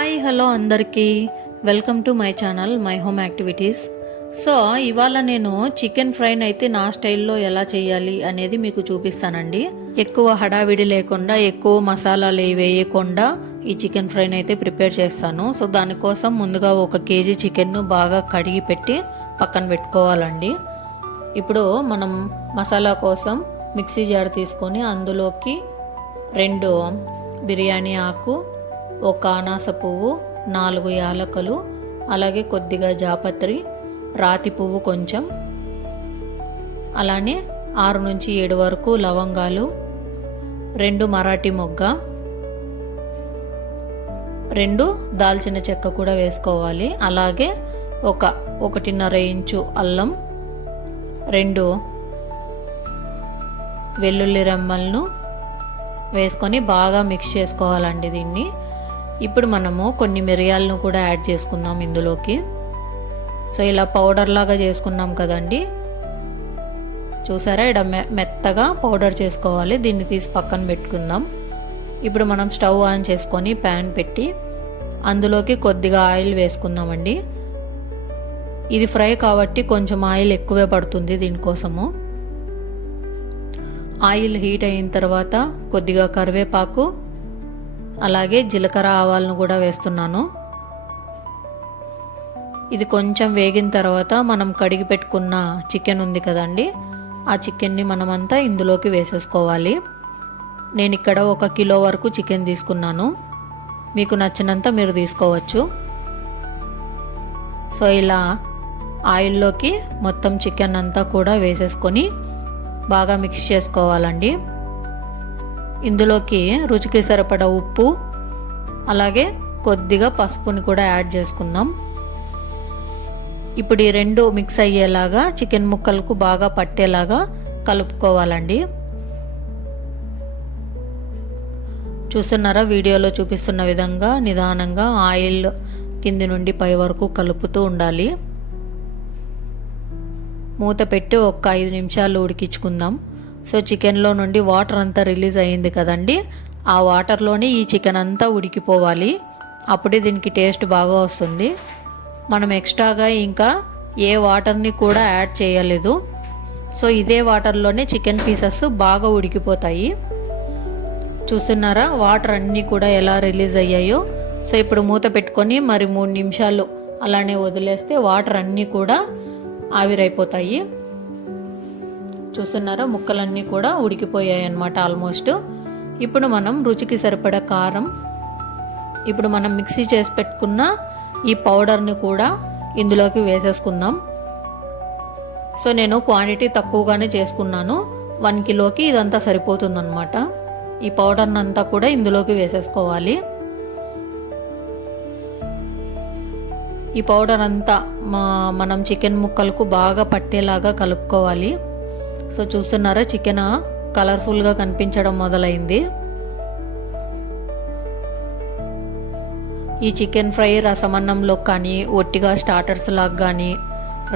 Hi hello అందరికీ welcome to my channel my home activities. So ఇవాళ నేను chicken ఫ్రైని అయితే నా స్టైల్లో ఎలా చేయాలి అనేది మీకు చూపిస్తానండి. ఎక్కువ హడావిడి లేకుండా ఎక్కువ మసాలాలు వేయకుండా ఈ చికెన్ ఫ్రైని అయితే ప్రిపేర్ చేస్తాను. సో దానికోసం ముందుగా 1 కేజీ చికెన్ను బాగా కడిగి పెట్టి పక్కన పెట్టుకోవాలండి. ఇప్పుడు మనం మసాలా కోసం మిక్సీ జార్ తీసుకొని అందులోకి 2 బిర్యానీ ఆకు, 1 అనాస పువ్వు, 4 యాలకులు, అలాగే కొద్దిగా జాపత్రి, రాతి పువ్వు కొంచెం, అలానే 6 నుంచి 7 వరకు లవంగాలు, 2 మరాఠీ మొగ్గ, 2 దాల్చిన చెక్క కూడా వేసుకోవాలి. అలాగే 1.5 ఇంచు అల్లం, 2 వెల్లుల్లి రెమ్మలను వేసుకొని బాగా మిక్స్ చేసుకోవాలండి దీన్ని. ఇప్పుడు మనము కొన్ని మిరియాలను కూడా యాడ్ చేసుకుందాం ఇందులోకి. సో ఇలా పౌడర్ లాగా చేసుకున్నాం కదండి, చూసారా, ఇక్కడ మెత్తగా పౌడర్ చేసుకోవాలి. దీన్ని తీసి పక్కన పెట్టుకుందాం. ఇప్పుడు మనం స్టవ్ ఆన్ చేసుకొని ప్యాన్ పెట్టి అందులోకి కొద్దిగా ఆయిల్ వేసుకుందామండి. ఇది ఫ్రై కాబట్టి కొంచెం ఆయిల్ ఎక్కువే పడుతుంది దీనికోసము. ఆయిల్ హీట్ అయిన తర్వాత కొద్దిగా కరివేపాకు, అలాగే జీలకర్ర ఆవాలను కూడా వేస్తున్నాను. ఇది కొంచెం వేగిన తర్వాత మనం కడిగి పెట్టుకున్న చికెన్ ఉంది కదండి, ఆ చికెన్ని మనమంతా ఇందులోకి వేసేసుకోవాలి. నేను ఇక్కడ 1 కిలో వరకు చికెన్ తీసుకున్నాను, మీకు నచ్చినంత మీరు తీసుకోవచ్చు. సో ఇలా ఆయిల్లోకి మొత్తం చికెన్ అంతా కూడా వేసేసుకొని బాగా మిక్స్ చేసుకోవాలండి. ఇందులోకి రుచికి సరిపడా ఉప్పు, అలాగే కొద్దిగా పసుపుని కూడా యాడ్ చేసుకుందాం. ఇప్పుడు ఈ 2 మిక్స్ అయ్యేలాగా చికెన్ ముక్కలకు బాగా పట్టేలాగా కలుపుకోవాలండి. చూస్తున్నారా, వీడియోలో చూపిస్తున్న విధంగా నిదానంగా ఆయిల్ కింది నుండి పై వరకు కలుపుతూ ఉండాలి. మూత పెట్టి 5 నిమిషాలు ఉడికించుకుందాం. సో చికెన్లో నుండి వాటర్ అంతా రిలీజ్ అయ్యింది కదండి, ఆ వాటర్లోనే ఈ చికెన్ అంతా ఉడికిపోవాలి. అప్పుడే దీనికి టేస్ట్ బాగా వస్తుంది. మనం ఎక్స్ట్రాగా ఇంకా ఏ వాటర్ని కూడా యాడ్ చేయలేదు. సో ఇదే వాటర్లోనే చికెన్ పీసెస్ బాగా ఉడికిపోతాయి. చూస్తున్నారా, వాటర్ అన్నీ కూడా ఎలా రిలీజ్ అయ్యాయో. సో ఇప్పుడు మూత పెట్టుకొని మరి 3 నిమిషాలు అలానే వదిలేస్తే వాటర్ అన్నీ కూడా ఆవిరైపోతాయి. చూస్తున్నారా, ముక్కలన్నీ కూడా ఉడికిపోయాయి అన్నమాట ఆల్మోస్ట్. ఇప్పుడు మనం రుచికి సరిపడా కారం, ఇప్పుడు మనం మిక్సీ చేసి పెట్టుకున్న ఈ పౌడర్ని కూడా ఇందులోకి వేసేసుకుందాం. సో నేను క్వాంటిటీ తక్కువగానే చేసుకున్నాను, 1 కిలోకి ఇదంతా సరిపోతుందన్నమాట. ఈ పౌడర్ని అంతా కూడా ఇందులోకి వేసేసుకోవాలి. ఈ పౌడర్ అంతా మనం చికెన్ ముక్కలకు బాగా పట్టేలాగా కలుపుకోవాలి. సో చూస్తున్నారా, చికెన్ కలర్ఫుల్గా కనిపించడం మొదలైంది. ఈ చికెన్ ఫ్రై రసమన్నంలోకి కానీ, ఒట్టిగా స్టార్టర్స్ లాగా కానీ,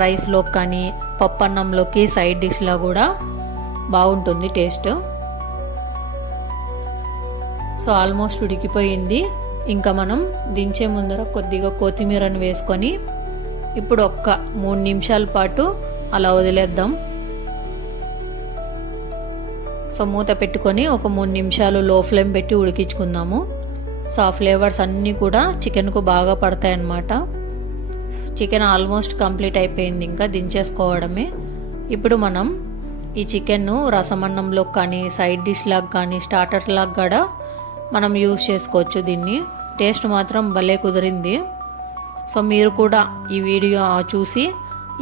రైస్లోకి కానీ, పప్పన్నంలోకి సైడ్ డిష్లా కూడా బాగుంటుంది టేస్ట్. సో ఆల్మోస్ట్ ఉడికిపోయింది. ఇంకా మనం దించే ముందర కొద్దిగా కొత్తిమీరని వేసుకొని ఇప్పుడు 3 నిమిషాల పాటు అలా వదిలేద్దాం. సో మూత పెట్టుకొని 3 నిమిషాలు లో ఫ్లేమ్ పెట్టి ఉడికించుకుందాము. సో ఆ ఫ్లేవర్స్ అన్నీ కూడా చికెన్కు బాగా పడతాయి అన్నమాట. చికెన్ ఆల్మోస్ట్ కంప్లీట్ అయిపోయింది, ఇంకా దించేసుకోవడమే. ఇప్పుడు మనం ఈ చికెన్ను రసమన్నంలో కానీ, సైడ్ డిష్ లాగా కానీ, స్టార్టర్ లాగా కూడా మనం యూజ్ చేసుకోవచ్చు. దీన్ని టేస్ట్ మాత్రం భలే కుదిరింది. సో మీరు కూడా ఈ వీడియో చూసి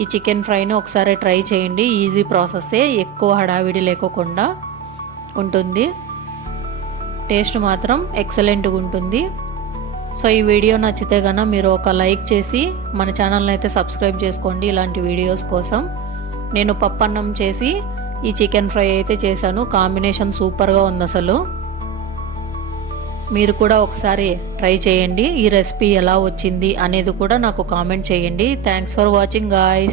ఈ చికెన్ ఫ్రైని ఒకసారి ట్రై చేయండి. ఈజీ ప్రాసెస్సే, ఎక్కువ హడావిడి లేకోకుండా ఉంటుంది. టేస్ట్ మాత్రం ఎక్సలెంట్గా ఉంటుంది. సో ఈ వీడియో నచ్చితే కనుక మీరు ఒక లైక్ చేసి మన ఛానల్ని అయితే సబ్స్క్రైబ్ చేసుకోండి ఇలాంటి వీడియోస్ కోసం. నేను పప్పన్నం చేసి ఈ చికెన్ ఫ్రై అయితే చేశాను, కాంబినేషన్ సూపర్గా ఉంది అసలు. మీరు కూడా ఒకసారి ట్రై చేయండి. ఈ రెసిపీ ఎలా వచ్చింది అనేది కూడా నాకు కామెంట్ చేయండి. Thanks for watching guys.